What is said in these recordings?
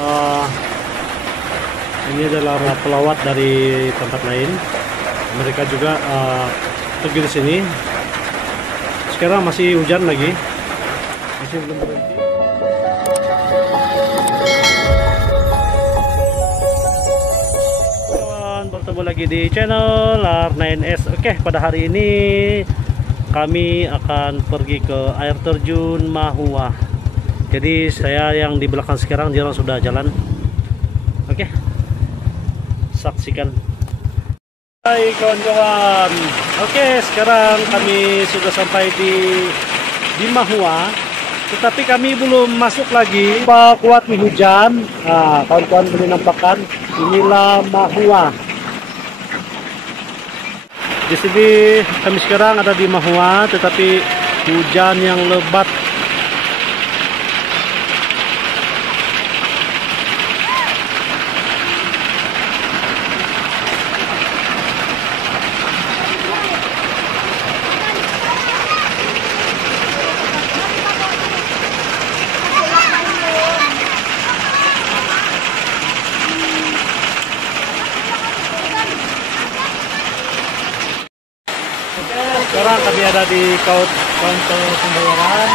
uh, ini adalah pelawat dari tempat lain. Mereka juga pergi di sini. Sekarang masih hujan lagi, masih belum berhenti. Kawan, bertemu lagi di channel R9S. Oke, pada hari ini kami akan pergi ke air terjun Mahua. Jadi saya yang di belakang sekarang, dia sudah jalan. Oke, saksikan. Hai kawan-kawan. Oke, sekarang kami sudah sampai di Mahua, tetapi kami belum masuk lagi. Pak kuat hujan. Nah, kawan-kawan boleh nampakkan inilah Mahua. Di sini kami sekarang ada di Mahua, tetapi hujan yang lebat. Sekarang kami ada di counter pembayaran.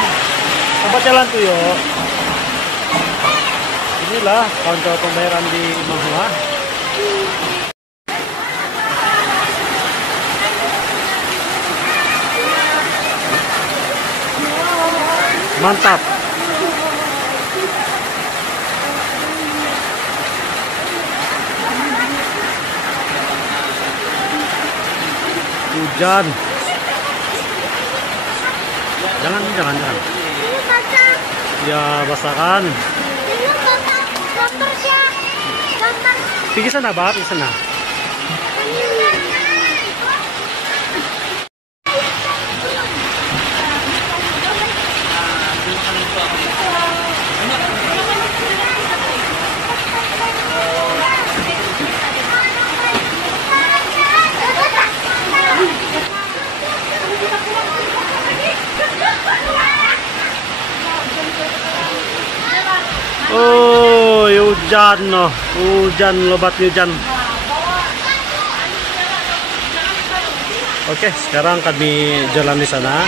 Tempat jalan tuh yo. Inilah counter pembayaran di Mahua. Mantap. Hujan. Jangan. Ya, basah kan. Pergi sana, Bab, di sana. Oh, hujan, no. Hujan, lebat hujan. Oke, sekarang kami jalan di sana.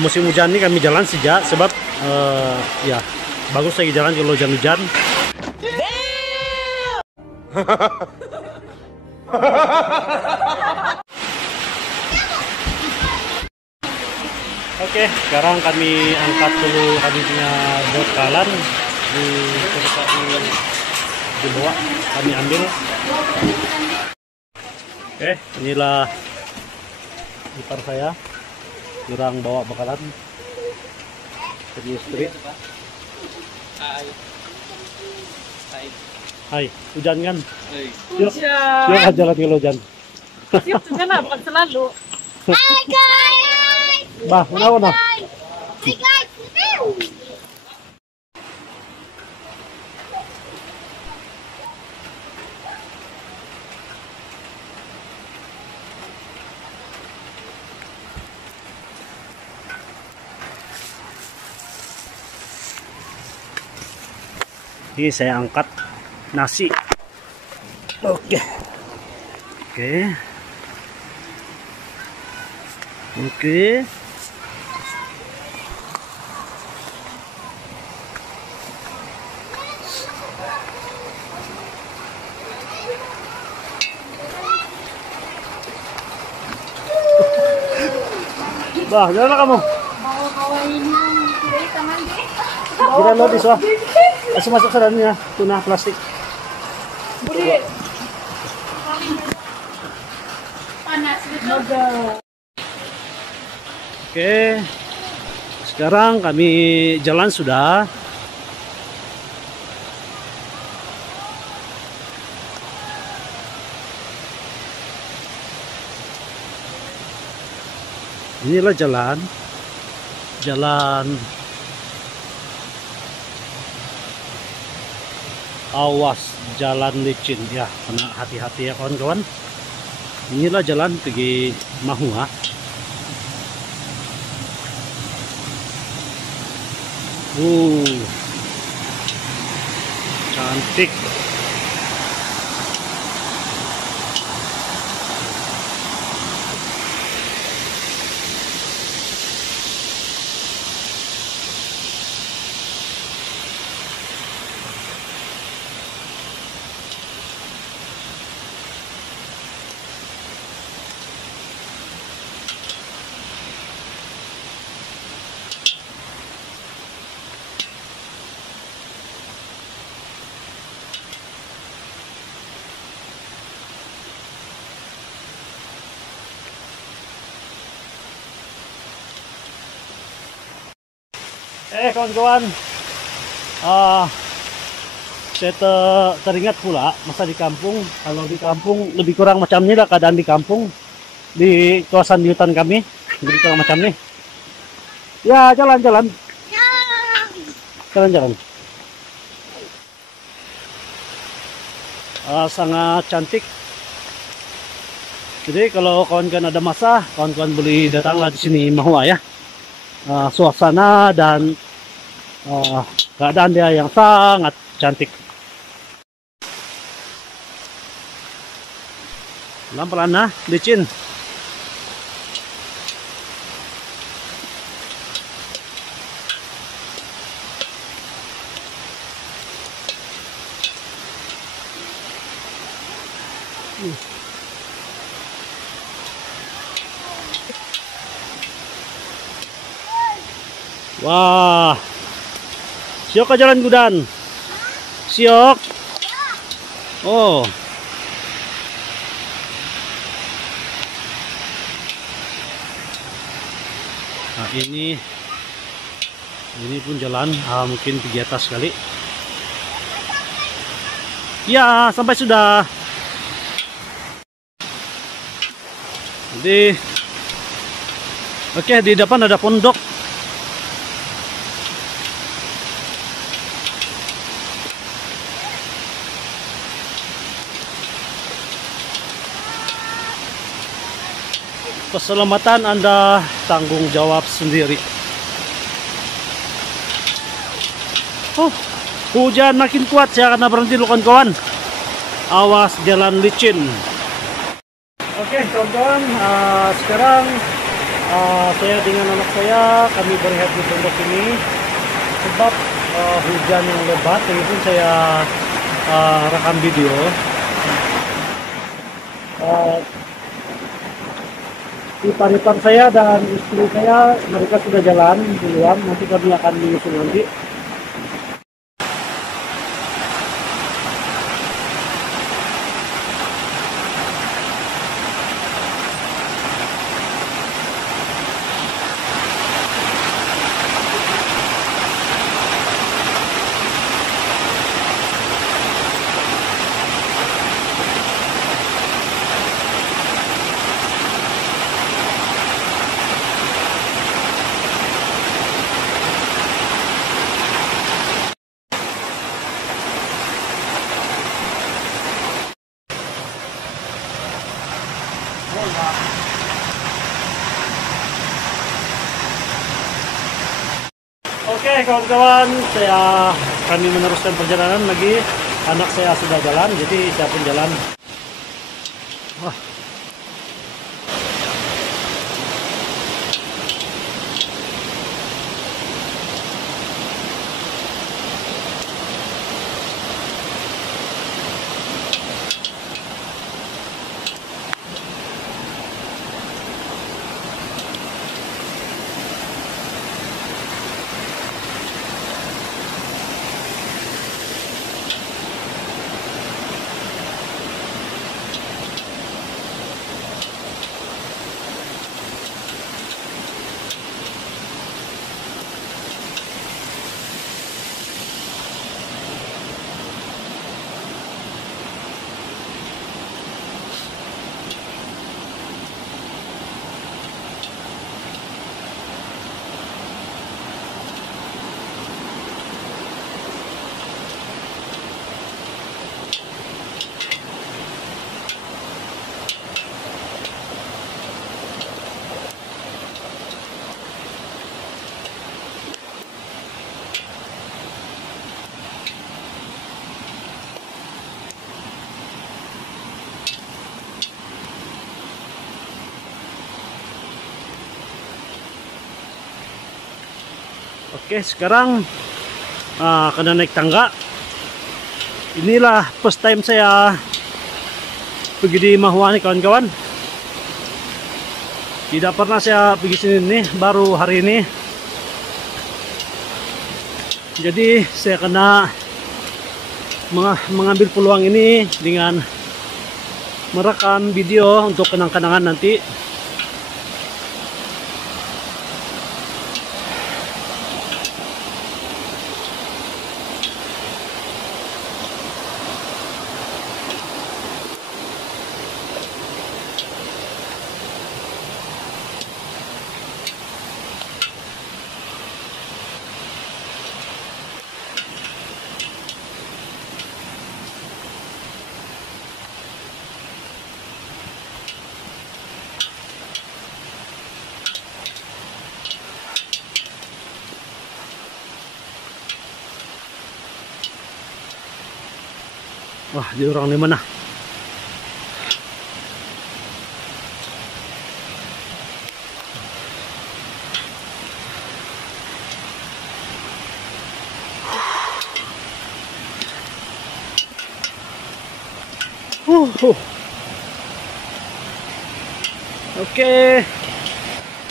Musim hujan ini kami jalan sejak sebab ya bagus lagi jalan kalau hujan-hujan. Oke, sekarang kami angkat dulu kami punya bekalan di bawah, kami ambil. Oke, inilah ipar saya, kurang bawa bekalan jadi istri. Hai, hujan kan? Yuk jalan kalau hujan. Yuk, kenapa selalu? Hai guys. Bah, mana? Hai guys. Ini saya angkat nasi. Oke. Bah, jangan kamu. Gila lo di soal. Masuk ke dalamnya tuna plastik. Panas betul. Oke, sekarang kami jalan sudah. Inilah jalan. Awas jalan licin ya, kena hati-hati ya kawan-kawan. Inilah jalan pergi Mahua. Cantik. Kawan-kawan, saya teringat pula masa di kampung. Kalau di kampung lebih kurang macam ini lah keadaan di kampung, di kawasan di hutan kami lebih kurang macam ini. Ya, jalan-jalan, jalan-jalan. Sangat cantik. Jadi kalau kawan-kawan ada masa, kawan-kawan boleh datanglah di sini Mahua ya. Suasana dan keadaan dia yang sangat cantik. Pelan-pelan nah, licin. Wah, siok ke jalan Gudan. Siok. Oh. Nah ini pun jalan, mungkin pergi atas kali. Ya, sampai sudah. Jadi, oke, di depan ada pondok. Keselamatan Anda tanggung jawab sendiri. Oh, hujan makin kuat, saya akan berhenti dulu kawan-kawan. Awas jalan licin. Oke kawan-kawan, sekarang saya dengan anak saya kami berehat di pondok ini sebab hujan yang lebat. Ini pun saya rekam video. Ipar-ipar saya dan istri saya, mereka sudah jalan duluan, nanti kami akan menyusul nanti. Oke kawan-kawan, kami meneruskan perjalanan lagi. Anak saya sudah jalan, jadi saya pun jalan. Wah. Oke, sekarang kena naik tangga. Inilah first time saya pergi di Mahua nih kawan-kawan. Tidak pernah saya pergi sini nih, baru hari ini. Jadi saya kena mengambil peluang ini dengan merekam video untuk kenang-kenangan nanti. Wah, di orang di mana? Oke.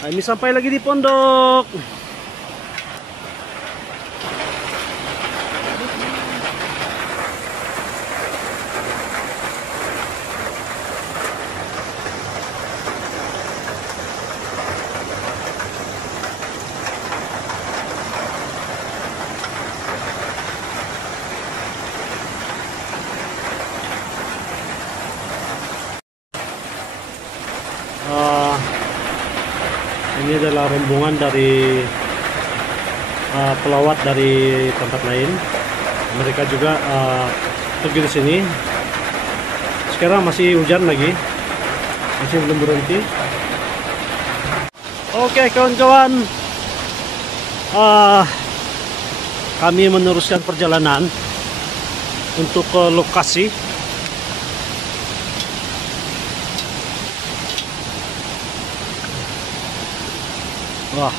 Kami sampai lagi di pondok. Ini adalah rombongan dari pelawat dari tempat lain. Mereka juga pergi di sini. Sekarang masih hujan lagi, masih belum berhenti. Oke kawan-kawan, kami meneruskan perjalanan untuk ke lokasi. Wah,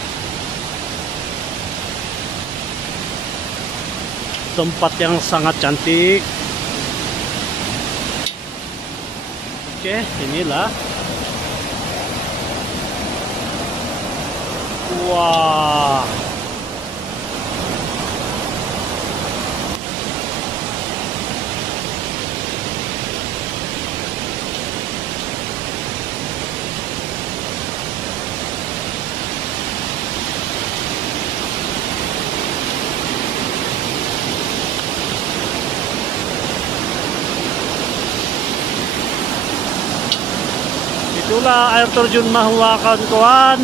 tempat yang sangat cantik. Oke, inilah. Wah. Itulah air terjun Mahua kawan-kawan.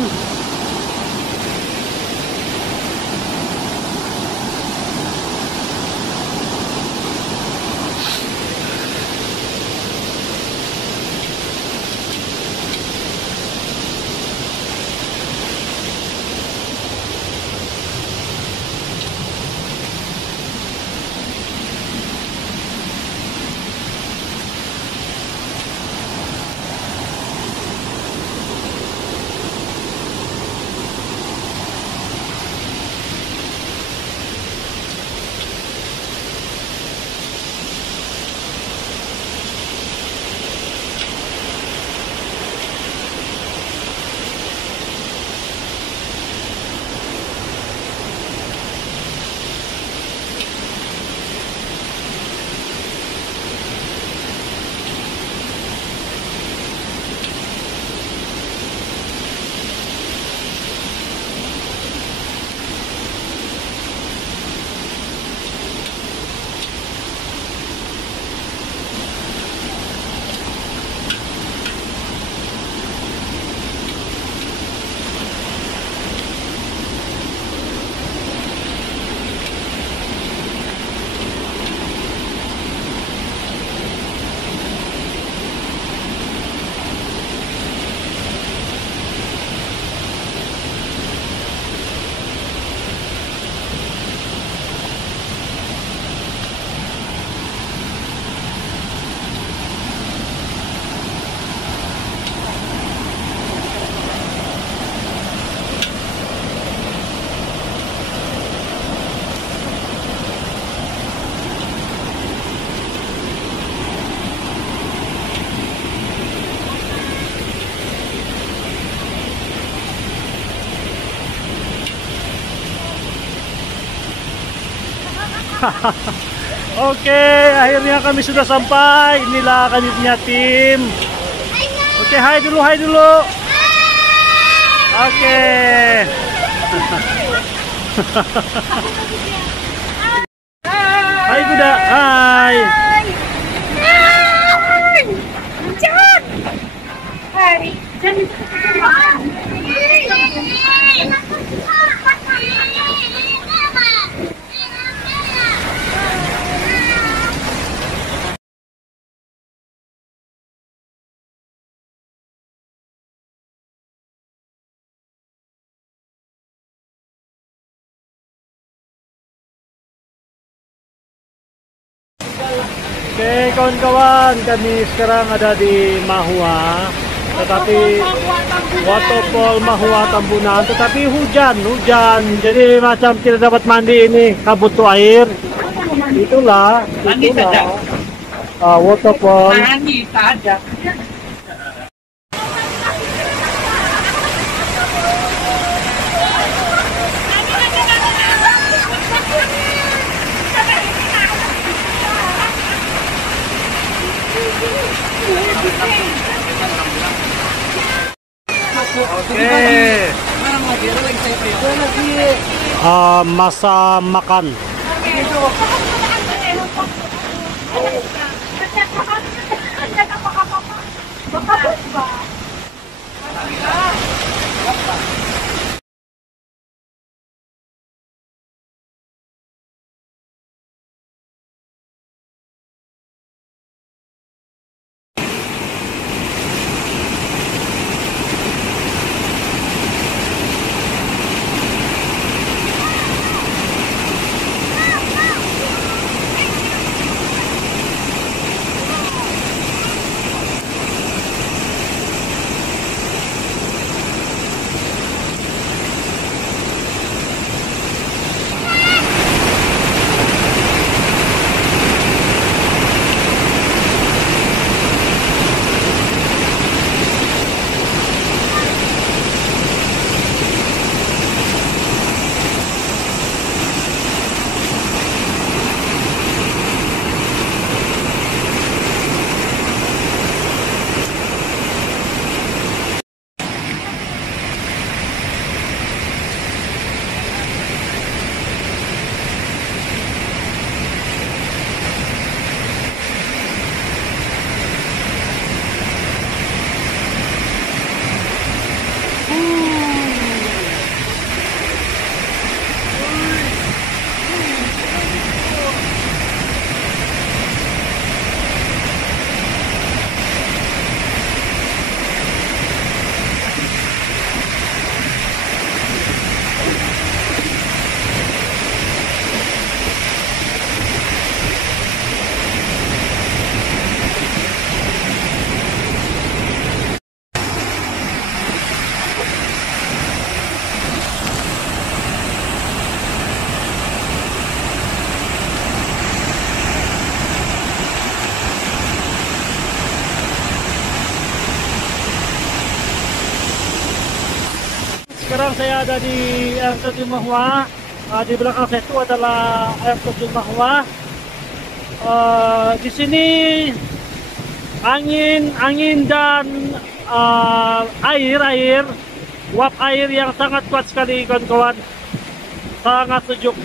Oke, akhirnya kami sudah sampai. Inilah kami punya tim. Oke, hai dulu, hai dulu. Oke. Hai kuda, hai. Oke kawan-kawan, kami sekarang ada di Mahua, tetapi Waterfall Mahua Tambunan, tetapi hujan, jadi macam tidak dapat mandi ini, kabut tuh air. Itulah waterfall. Mandi saja. Oke. Masa makan. Sekarang saya ada di air terjun Mahua. Di belakang saya itu adalah air terjun Mahua. Di sini angin dan air, uap air yang sangat kuat sekali kawan-kawan. Sangat sejuk.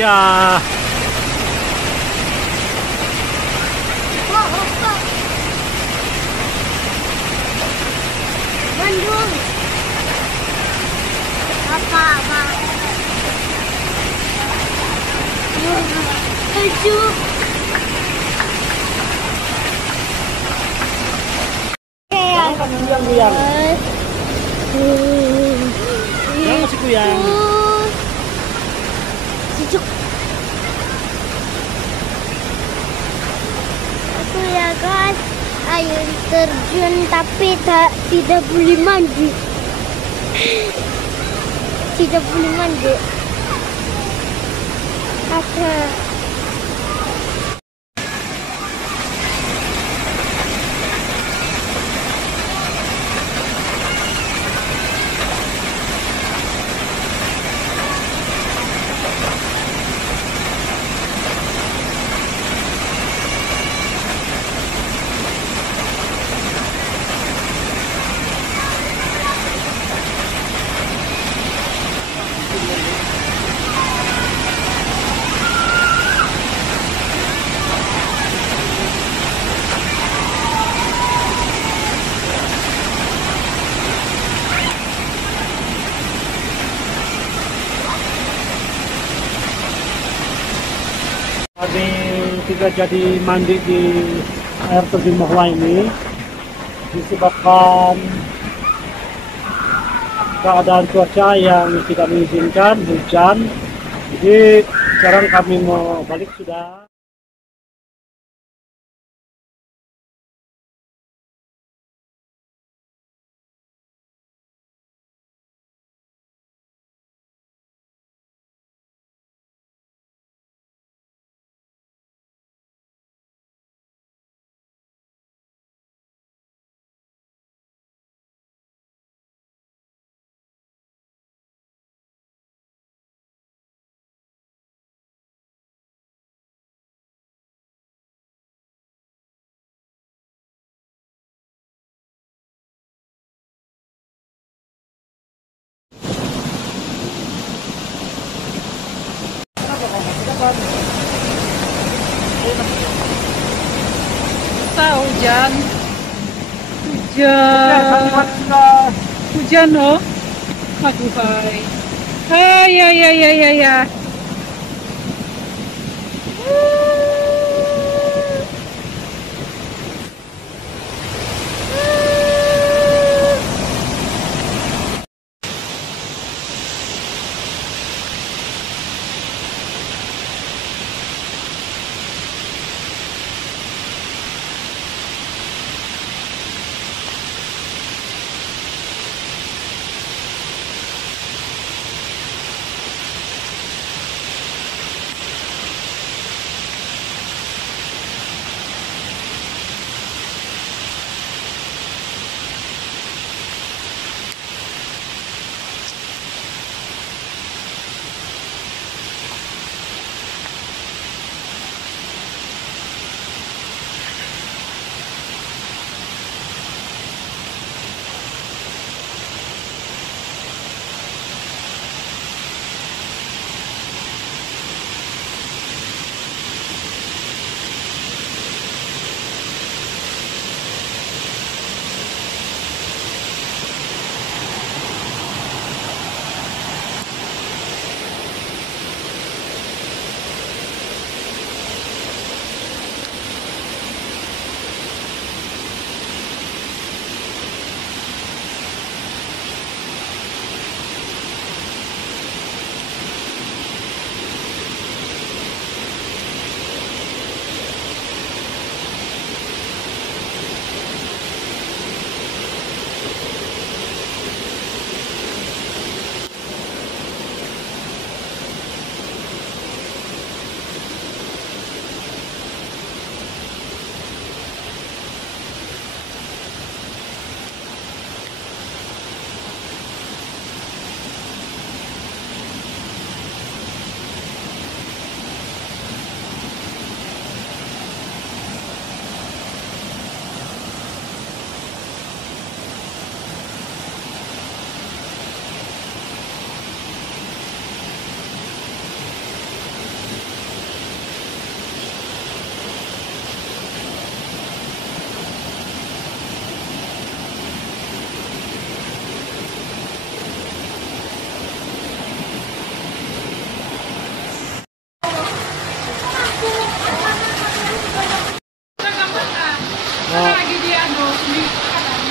Ya, Bandung. Apa? Keju. Kuyang. Yang masih kuyang. Sejuk. Aku ya guys, air terjun tapi tidak boleh mandi. tidak boleh mandi. Kata Kami tidak jadi mandi di air terjun Mahua ini disebabkan keadaan cuaca yang tidak mengizinkan, hujan. Jadi sekarang kami mau balik sudah. Sa hujan. Hujan oh. Aduhai. Ya ya ya ya ya.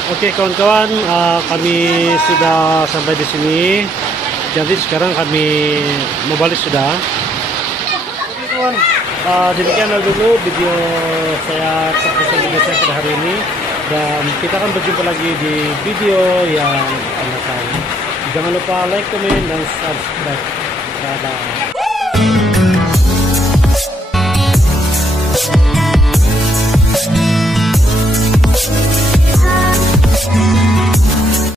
Oke kawan-kawan, kami sudah sampai di sini. Jadi sekarang kami mau balik sudah. Oke kawan, demikianlah dulu video saya pada hari ini. Dan kita akan berjumpa lagi di video yang akan datang. Jangan lupa like, comment, dan subscribe. Dadah.